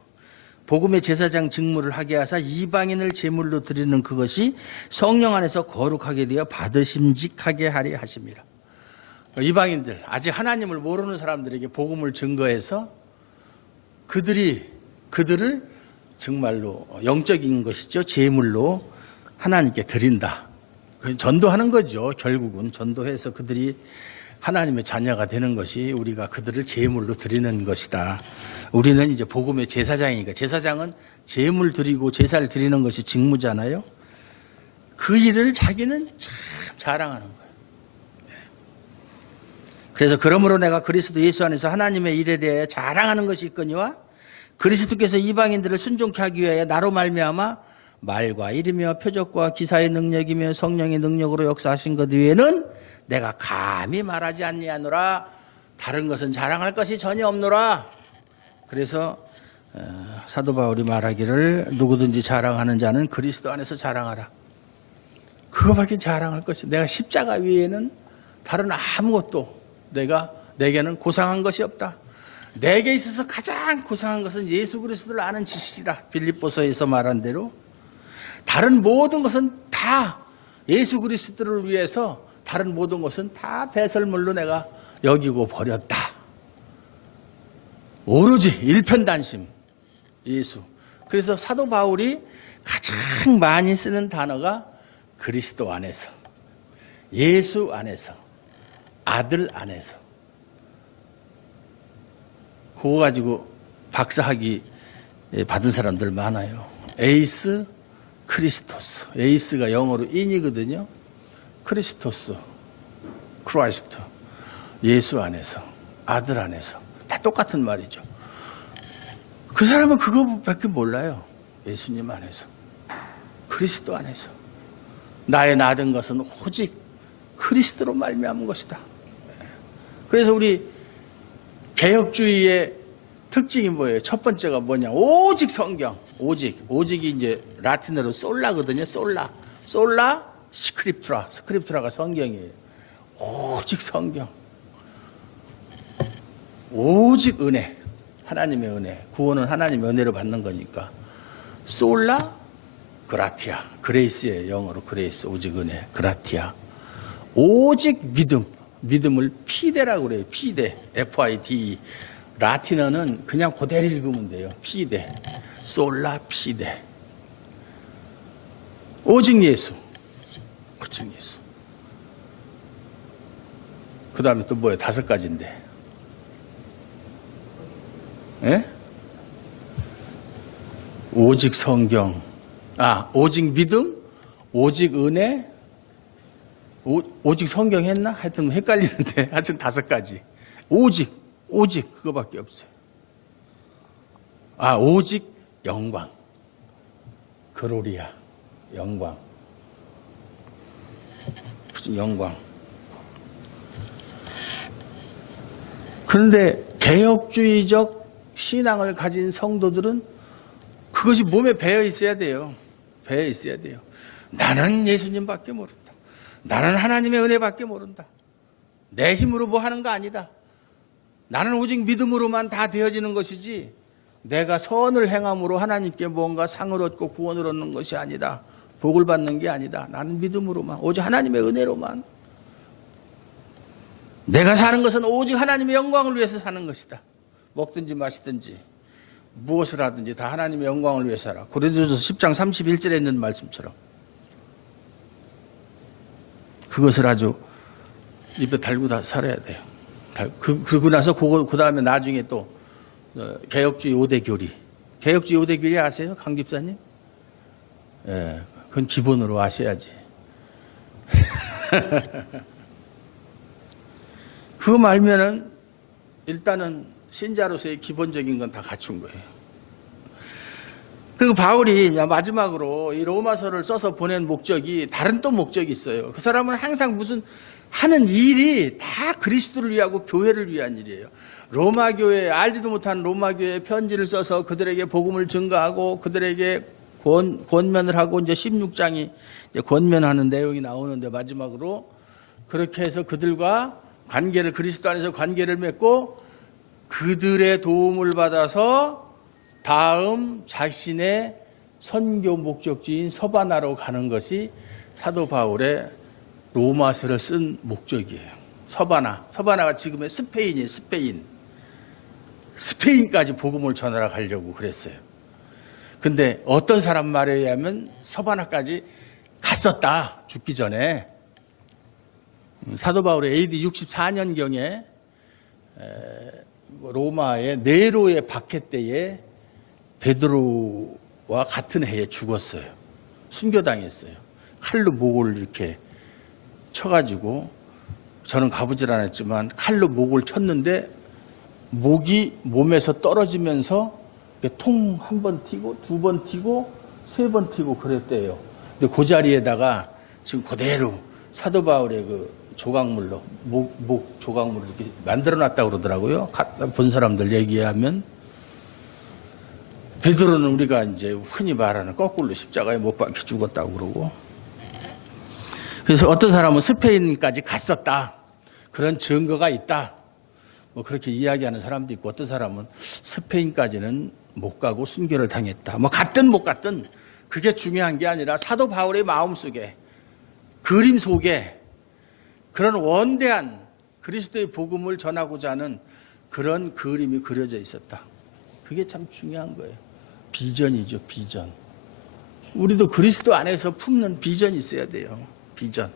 복음의 제사장 직무를 하게 하사 이방인을 제물로 드리는 그것이 성령 안에서 거룩하게 되어 받으심직하게 하리 하심이라. 이방인들, 아직 하나님을 모르는 사람들에게 복음을 증거해서 그들을 정말로 영적인 것이죠. 제물로 하나님께 드린다. 전도하는 거죠. 결국은 전도해서 그들이 하나님의 자녀가 되는 것이 우리가 그들을 제물로 드리는 것이다. 우리는 이제 복음의 제사장이니까, 제사장은 제물 드리고 제사를 드리는 것이 직무잖아요. 그 일을 자기는 참 자랑하는 거예요. 그래서 그러므로 내가 그리스도 예수 안에서 하나님의 일에 대해 자랑하는 것이 있거니와 그리스도께서 이방인들을 순종케 하기 위하여 나로 말미암아 말과 일이며 표적과 기사의 능력이며 성령의 능력으로 역사하신 것 외에는 내가 감히 말하지 아니하노라. 다른 것은 자랑할 것이 전혀 없노라. 그래서 사도 바울이 말하기를 누구든지 자랑하는 자는 그리스도 안에서 자랑하라. 그거밖에 자랑할 것이, 내가 십자가 위에는 다른 아무것도 내게는 고상한 것이 없다. 내게 있어서 가장 고상한 것은 예수 그리스도를 아는 지식이다. 빌립보서에서 말한 대로 다른 모든 것은 다 예수 그리스도를 위해서, 다른 모든 것은 다 배설물로 내가 여기고 버렸다. 오로지 일편단심 예수. 그래서 사도 바울이 가장 많이 쓰는 단어가 그리스도 안에서, 예수 안에서, 아들 안에서. 그거 가지고 박사학위 받은 사람들 많아요. 에이스 크리스토스. 에이스가 영어로 인이거든요. 크리스토스, 크라이스트. 예수 안에서, 아들 안에서. 다 똑같은 말이죠. 그 사람은 그거밖에 몰라요. 예수님 안에서, 그리스도 안에서. 나의 나된 것은 오직 그리스도로 말미암은 것이다. 그래서 우리 개혁주의의 특징이 뭐예요? 첫 번째가 뭐냐? 오직 성경. 오직이 이제 라틴어로 솔라거든요. 솔라 스크립투라. 스크립투라가 성경이에요. 오직 성경. 오직 은혜. 하나님의 은혜. 구원은 하나님의 은혜로 받는 거니까. 솔라 그라티아. 그레이스예요. 영어로 그레이스. 오직 은혜. 그라티아. 오직 믿음. 믿음을 피데라고 그래요. 피데. FIDE. 라틴어는 그냥 그대로 읽으면 돼요. 피데. 솔라 피데. 오직 예수. 오직 예수. 그 다음에 또 뭐예요? 5가지인데. 예? 오직 성경. 오직 믿음, 오직 은혜, 오직 성경 했나? 하여튼 헷갈리는데 하여튼 5가지. 오직 그거밖에 없어요. 오직 영광. 그로리아. 영광. 무슨 영광. 그런데 개혁주의적 신앙을 가진 성도들은 그것이 몸에 배어 있어야 돼요. 배어 있어야 돼요. 나는 예수님밖에 모른다. 나는 하나님의 은혜밖에 모른다. 내 힘으로 뭐 하는 거 아니다. 나는 오직 믿음으로만 다 되어지는 것이지 내가 선을 행함으로 하나님께 뭔가 상을 얻고 구원을 얻는 것이 아니다. 복을 받는 게 아니다. 나는 믿음으로만, 오직 하나님의 은혜로만. 내가 사는 것은 오직 하나님의 영광을 위해서 사는 것이다. 먹든지 마시든지 무엇을 하든지 다 하나님의 영광을 위해서 하라. 고린도전서 10장 31절에 있는 말씀처럼 그것을 아주 입에 달고 다 살아야 돼요. 그러고 나서 그 다음에 나중에 또 개혁주의 5대 교리. 개혁주의 5대 교리 아세요? 강 집사님? 예, 그건 기본으로 아셔야지. 그거 알면은 일단은 신자로서의 기본적인 건 다 갖춘 거예요. 그리고 바울이 마지막으로 이 로마서를 써서 보낸 목적이 다른 또 목적이 있어요. 그 사람은 항상 무슨 하는 일이 다 그리스도를 위하고 교회를 위한 일이에요. 로마 교회, 알지도 못한 로마 교회에 편지를 써서 그들에게 복음을 증거하고 그들에게 권면을 하고 이제 16장이 이제 권면하는 내용이 나오는데 마지막으로 그렇게 해서 그들과 관계를, 그리스도 안에서 관계를 맺고 그들의 도움을 받아서 다음 자신의 선교 목적지인 서바나로 가는 것이 사도 바울의 로마서를 쓴 목적이에요. 서바나가 지금의 스페인이에요. 스페인까지 복음을 전하러 가려고 그랬어요. 근데 어떤 사람 말에 의하면 서바나까지 갔었다. 죽기 전에. 사도 바울이 AD 64년경에 로마의 네로의 박해 때에 베드로와 같은 해에 죽었어요. 순교당했어요. 칼로 목을 이렇게 쳐가지고, 저는 가보질 않았지만 칼로 목을 쳤는데 목이 몸에서 떨어지면서 통 한 번 튀고 두 번 튀고 세 번 튀고 그랬대요. 근데 그 자리에다가 지금 그대로 사도 바울의 그 조각물로 목 조각물을 이렇게 만들어놨다고 그러더라고요. 본 사람들 얘기하면. 베드로는 우리가 이제 흔히 말하는 거꾸로 십자가에 못 박혀 죽었다고 그러고. 그래서 어떤 사람은 스페인까지 갔었다. 그런 증거가 있다. 뭐 그렇게 이야기하는 사람도 있고, 어떤 사람은 스페인까지는 못 가고 순교를 당했다. 뭐 갔든 못 갔든 그게 중요한 게 아니라 사도 바울의 마음속에, 그림 속에 그런 원대한 그리스도의 복음을 전하고자 하는 그런 그림이 그려져 있었다. 그게 참 중요한 거예요. 비전이죠, 비전. 우리도 그리스도 안에서 품는 비전이 있어야 돼요. 비전.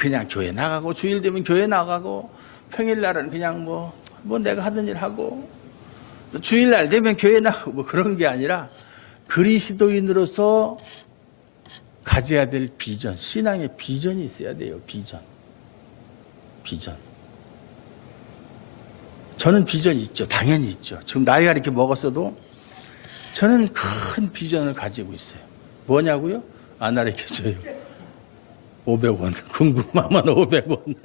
그냥 교회 나가고, 주일 되면 교회 나가고, 평일날은 그냥 뭐 내가 하던 일 하고, 또 주일날 되면 교회 나가고, 뭐 그런 게 아니라 그리스도인으로서 가져야 될 비전, 신앙의 비전이 있어야 돼요. 비전. 저는 비전이 있죠. 당연히 있죠. 지금 나이가 이렇게 먹었어도 저는 큰 비전을 가지고 있어요. 뭐냐고요? 안 가르쳐줘요. 500원. 궁금하면 500원.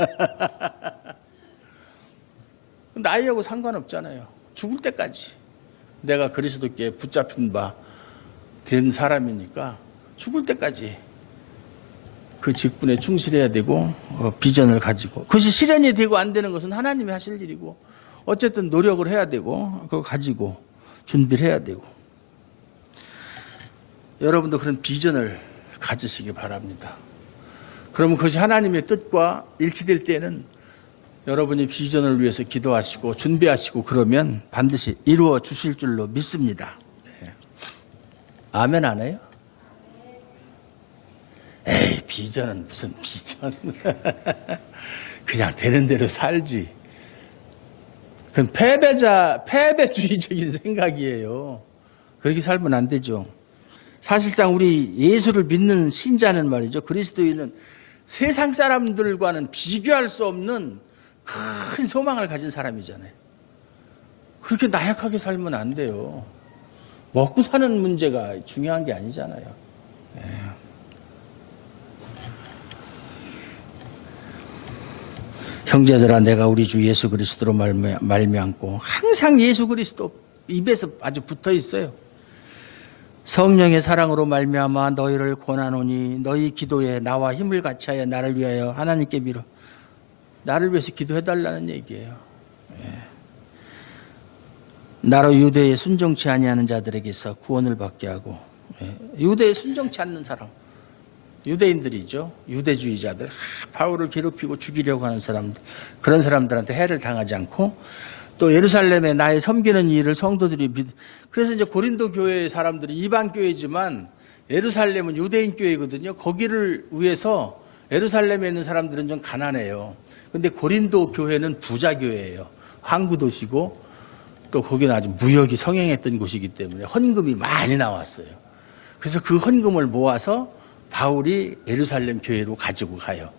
나이하고 상관없잖아요. 죽을 때까지 내가 그리스도께 붙잡힌 바 된 사람이니까 죽을 때까지 그 직분에 충실해야 되고, 비전을 가지고, 그것이 실현이 되고 안 되는 것은 하나님이 하실 일이고, 어쨌든 노력을 해야 되고, 그거 가지고 준비를 해야 되고. 여러분도 그런 비전을 가지시기 바랍니다. 그러면 그것이 하나님의 뜻과 일치될 때는 여러분이 비전을 위해서 기도하시고 준비하시고 그러면 반드시 이루어 주실 줄로 믿습니다. 아멘 안 해요? 에이, 비전은 무슨 비전. 그냥 되는 대로 살지. 그건 패배주의적인 생각이에요. 그렇게 살면 안 되죠. 사실상 우리 예수를 믿는 신자는 말이죠. 그리스도인은 세상 사람들과는 비교할 수 없는 큰 소망을 가진 사람이잖아요. 그렇게 나약하게 살면 안 돼요. 먹고 사는 문제가 중요한 게 아니잖아요. 형제들아, 내가 우리 주 예수 그리스도로 말미암고 항상 예수 그리스도 입에서 아주 붙어 있어요. 성령의 사랑으로 말미암아 너희를 권하노니 너희 기도에 나와 힘을 같이하여 나를 위하여 하나님께 빌어. 나를 위해서 기도해달라는 얘기예요. 나로 유대에 순종치 아니하는 자들에게서 구원을 받게 하고, 유대에 순종치 않는 사람, 유대인들이죠. 유대주의자들, 바울을 괴롭히고 죽이려고 하는 사람들, 그런 사람들한테 해를 당하지 않고, 또 예루살렘에 나의 섬기는 일을 성도들이 그래서 이제 고린도 교회 사람들이 이방 교회지만 예루살렘은 유대인 교회거든요. 거기를 위해서 예루살렘에 있는 사람들은 좀 가난해요. 근데 고린도 교회는 부자 교회예요. 항구 도시고 또 거기는 아주 무역이 성행했던 곳이기 때문에 헌금이 많이 나왔어요. 그래서 그 헌금을 모아서 바울이 예루살렘 교회로 가지고 가요.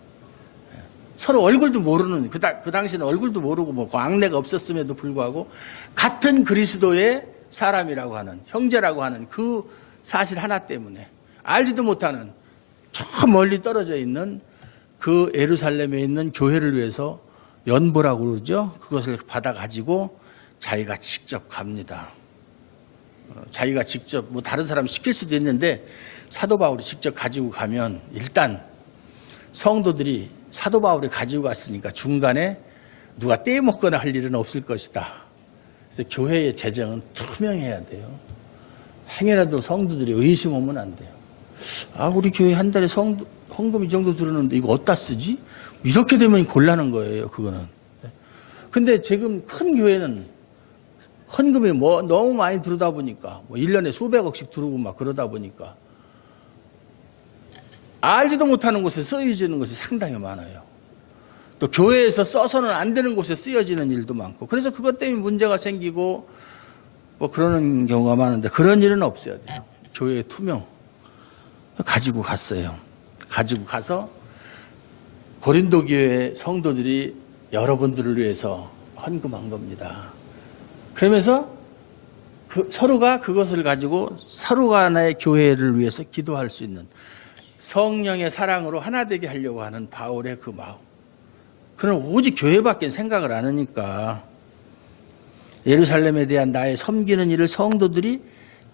서로 얼굴도 모르는, 그 당시는 얼굴도 모르고 뭐 광내가 없었음에도 불구하고 같은 그리스도의 사람이라고 하는, 형제라고 하는 그 사실 하나 때문에 알지도 못하는 저 멀리 떨어져 있는 그 예루살렘에 있는 교회를 위해서 연보라고 그러죠. 그것을 받아가지고 자기가 직접 갑니다. 자기가 직접, 뭐 다른 사람 시킬 수도 있는데 사도 바울이 직접 가지고 가면 일단 성도들이 사도 바울이 가지고 갔으니까 중간에 누가 떼먹거나 할 일은 없을 것이다. 그래서 교회의 재정은 투명해야 돼요. 행여라도 성도들이 의심 오면 안 돼요. 아, 우리 교회 한 달에 헌금 이 정도 들었는데 이거 어디다 쓰지? 이렇게 되면 곤란한 거예요, 그거는. 근데 지금 큰 교회는 헌금이 너무 많이 들어다 보니까, 1년에 수백억씩 들어오고 막 그러다 보니까, 알지도 못하는 곳에 쓰여지는 것이 상당히 많아요. 또 교회에서 써서는 안 되는 곳에 쓰여지는 일도 많고, 그래서 그것 때문에 문제가 생기고, 그러는 경우가 많은데, 그런 일은 없어야 돼요. 교회의 투명. 가지고 갔어요. 가지고 가서, 고린도 교회 성도들이 여러분들을 위해서 헌금한 겁니다. 그러면서 서로가 그것을 가지고 서로가 하나의 교회를 위해서 기도할 수 있는 성령의 사랑으로 하나 되게 하려고 하는 바울의 그 마음. 그는 오직 교회밖에 생각을 안 하니까 예루살렘에 대한 나의 섬기는 일을 성도들이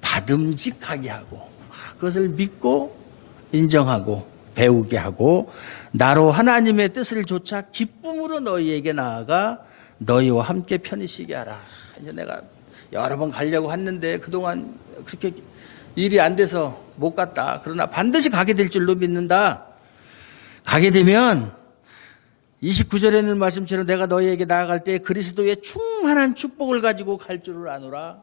받음직하게 하고 그것을 믿고 인정하고 배우게 하고 나로 하나님의 뜻을 조차 기쁨으로 너희에게 나아가 너희와 함께 편히 쉬게 하라. 이제 내가 여러 번 가려고 했는데 그동안 그렇게 일이 안 돼서 못 갔다. 그러나 반드시 가게 될 줄로 믿는다. 가게 되면 29절에 있는 말씀처럼 내가 너희에게 나아갈 때 그리스도의 충만한 축복을 가지고 갈 줄을 아노라.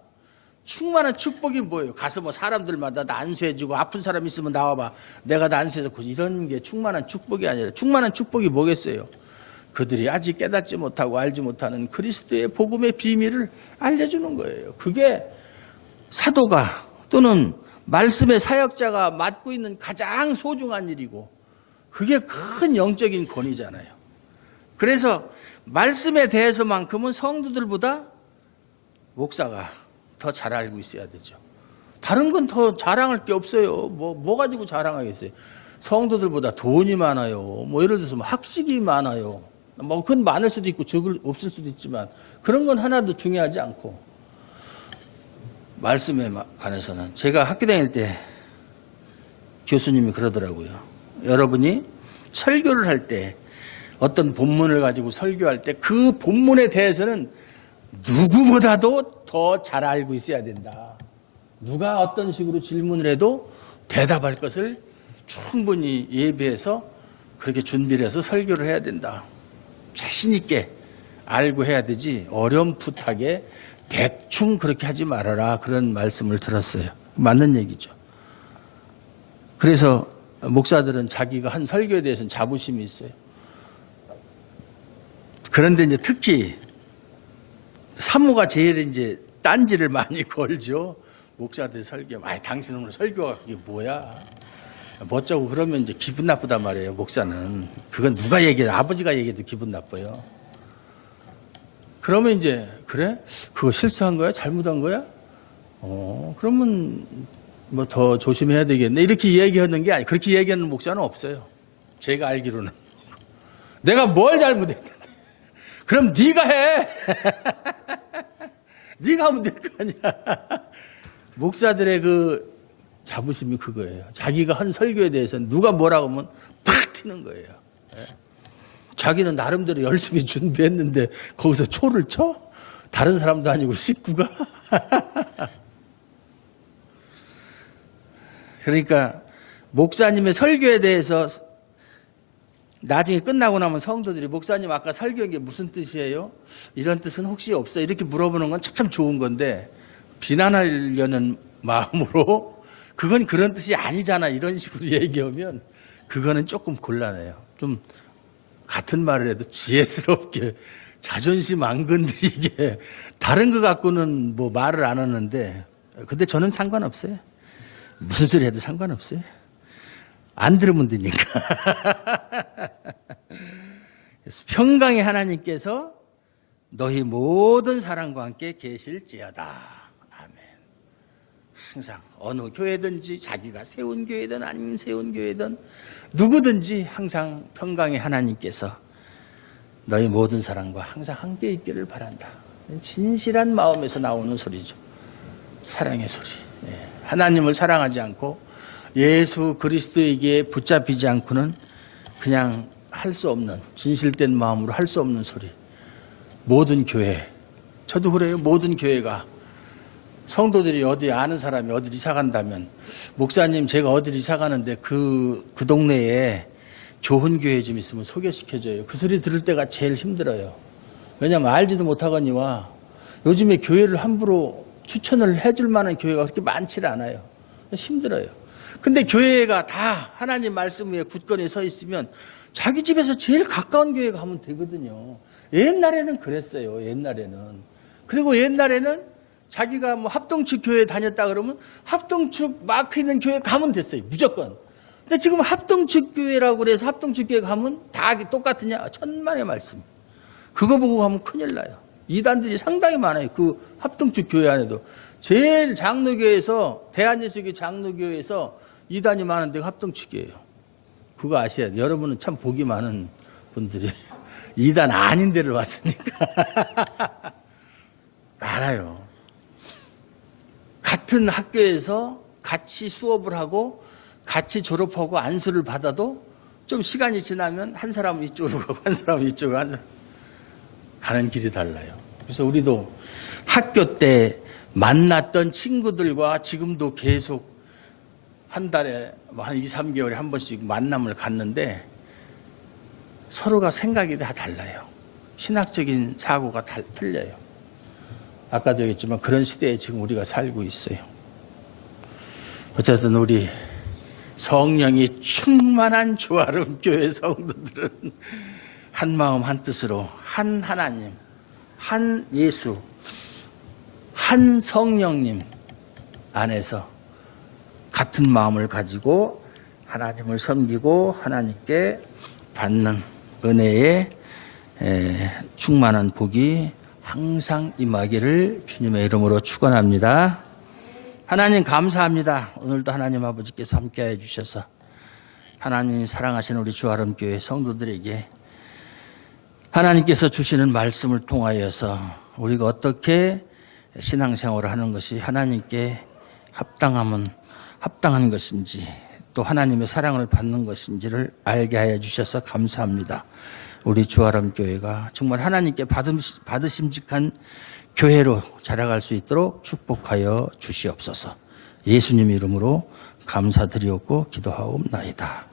충만한 축복이 뭐예요? 가서 사람들마다 난수해주고 아픈 사람 있으면 나와봐. 내가 난수해서 이런 게 충만한 축복이 아니라 충만한 축복이 뭐겠어요? 그들이 아직 깨닫지 못하고 알지 못하는 그리스도의 복음의 비밀을 알려주는 거예요. 그게 사도가 또는 말씀의 사역자가 맡고 있는 가장 소중한 일이고 그게 큰 영적인 권위잖아요. 그래서 말씀에 대해서만큼은 성도들보다 목사가 더 잘 알고 있어야 되죠. 다른 건 더 자랑할 게 없어요. 뭐 가지고 자랑하겠어요. 성도들보다 돈이 많아요. 예를 들어서 학식이 많아요. 그건 많을 수도 있고 없을 수도 있지만 그런 건 하나도 중요하지 않고 말씀에 관해서는 제가 학교 다닐 때 교수님이 그러더라고요. 여러분이 설교를 할 때 어떤 본문을 가지고 설교할 때 그 본문에 대해서는 누구보다도 더 잘 알고 있어야 된다. 누가 어떤 식으로 질문을 해도 대답할 것을 충분히 예비해서 그렇게 준비를 해서 설교를 해야 된다. 자신 있게 알고 해야 되지 어렴풋하게 대충 그렇게 하지 말아라. 그런 말씀을 들었어요. 맞는 얘기죠. 그래서 목사들은 자기가 한 설교에 대해서는 자부심이 있어요. 그런데 이제 특히 사모가 제일 이제 딴지를 많이 걸죠. 목사들 설교. 당신 오늘 설교가 그게 뭐야? 멋쩍고 그러면 이제 기분 나쁘단 말이에요. 목사는. 그건 누가 얘기해도 아버지가 얘기해도 기분 나빠요. 그러면 이제 그래? 그거 실수한 거야? 잘못한 거야? 그러면 더 조심해야 되겠네. 이렇게 얘기하는 게 아니에요. 그렇게 얘기하는 목사는 없어요. 제가 알기로는. 내가 뭘 잘못했는데. 그럼 네가 해. 네가 하면 될 거 아니야. 목사들의 그 자부심이 그거예요. 자기가 한 설교에 대해서 누가 뭐라고 하면 팍 튀는 거예요. 자기는 나름대로 열심히 준비했는데 거기서 초를 쳐? 다른 사람도 아니고 식구가? 그러니까 목사님의 설교에 대해서 나중에 끝나고 나면 성도들이 목사님 아까 설교한 게 무슨 뜻이에요? 이런 뜻은 혹시 없어요? 이렇게 물어보는 건 참 좋은 건데 비난하려는 마음으로 그건 그런 뜻이 아니잖아 이런 식으로 얘기하면 그거는 조금 곤란해요. 좀 같은 말을 해도 지혜스럽게 자존심 안 건드리게 다른 거 갖고는 말을 안 하는데 근데 저는 상관없어요. 무슨 소리 해도 상관없어요. 안 들으면 되니까. 그래서 평강의 하나님께서 너희 모든 사람과 함께 계실지어다. 아멘. 항상 어느 교회든지 자기가 세운 교회든 아니면 세운 교회든 누구든지 항상 평강의 하나님께서 너희 모든 사람과 항상 함께 있기를 바란다. 진실한 마음에서 나오는 소리죠. 사랑의 소리. 하나님을 사랑하지 않고 예수 그리스도에게 붙잡히지 않고는 그냥 할 수 없는 진실된 마음으로 할 수 없는 소리. 모든 교회 저도 그래요. 모든 교회가 성도들이 어디 아는 사람이 어디 이사 간다면 목사님 제가 어디 이사 가는데 그 동네에 좋은 교회 좀 있으면 소개시켜줘요. 그 소리 들을 때가 제일 힘들어요. 왜냐하면 알지도 못하거니와 요즘에 교회를 함부로 추천을 해줄 만한 교회가 그렇게 많지 않아요. 힘들어요. 근데 교회가 다 하나님 말씀 위에 굳건히 서 있으면 자기 집에서 제일 가까운 교회 가면 되거든요. 옛날에는 그랬어요. 옛날에는. 그리고 옛날에는 자기가 뭐 합동축 교회 다녔다 그러면 합동축 마크 있는 교회 가면 됐어요. 무조건. 근데 지금 합동축 교회라고 그래서 합동축 교회 가면 다 똑같으냐? 천만의 말씀. 그거 보고 가면 큰일 나요. 이단들이 상당히 많아요. 그 합동축 교회 안에도. 제일 장로교에서 대한예수교 장로교에서 이단이 많은데 합동축이에요. 그거 아셔야 돼요. 여러분은 참 복이 많은 분들이 이단 아닌 데를 왔으니까. 많아요. 같은 학교에서 같이 수업을 하고 같이 졸업하고 안수를 받아도 좀 시간이 지나면 한 사람은 이쪽으로 가고 한 사람은 이쪽으로 가고 가는 길이 달라요. 그래서 우리도 학교 때 만났던 친구들과 지금도 계속 한 달에 한 2, 3개월에 한 번씩 만남을 갖는데 서로가 생각이 다 달라요. 신학적인 사고가 틀려요. 아까도 얘기했지만 그런 시대에 지금 우리가 살고 있어요. 어쨌든 우리 성령이 충만한 조아름 교회 성도들은 한 마음 한 뜻으로 한 하나님, 한 예수, 한 성령님 안에서 같은 마음을 가지고 하나님을 섬기고 하나님께 받는 은혜의 충만한 복이 항상 임하기를 주님의 이름으로 축원합니다. 하나님 감사합니다. 오늘도 하나님 아버지께서 함께해 주셔서 하나님이 사랑하시는 우리 주아름교회 성도들에게 하나님께서 주시는 말씀을 통하여서 우리가 어떻게 신앙생활을 하는 것이 하나님께 합당한 것인지 또 하나님의 사랑을 받는 것인지를 알게 하여 주셔서 감사합니다. 우리 주아름교회가 정말 하나님께 받으심직한 교회로 자라갈 수 있도록 축복하여 주시옵소서. 예수님 이름으로 감사드리옵고 기도하옵나이다.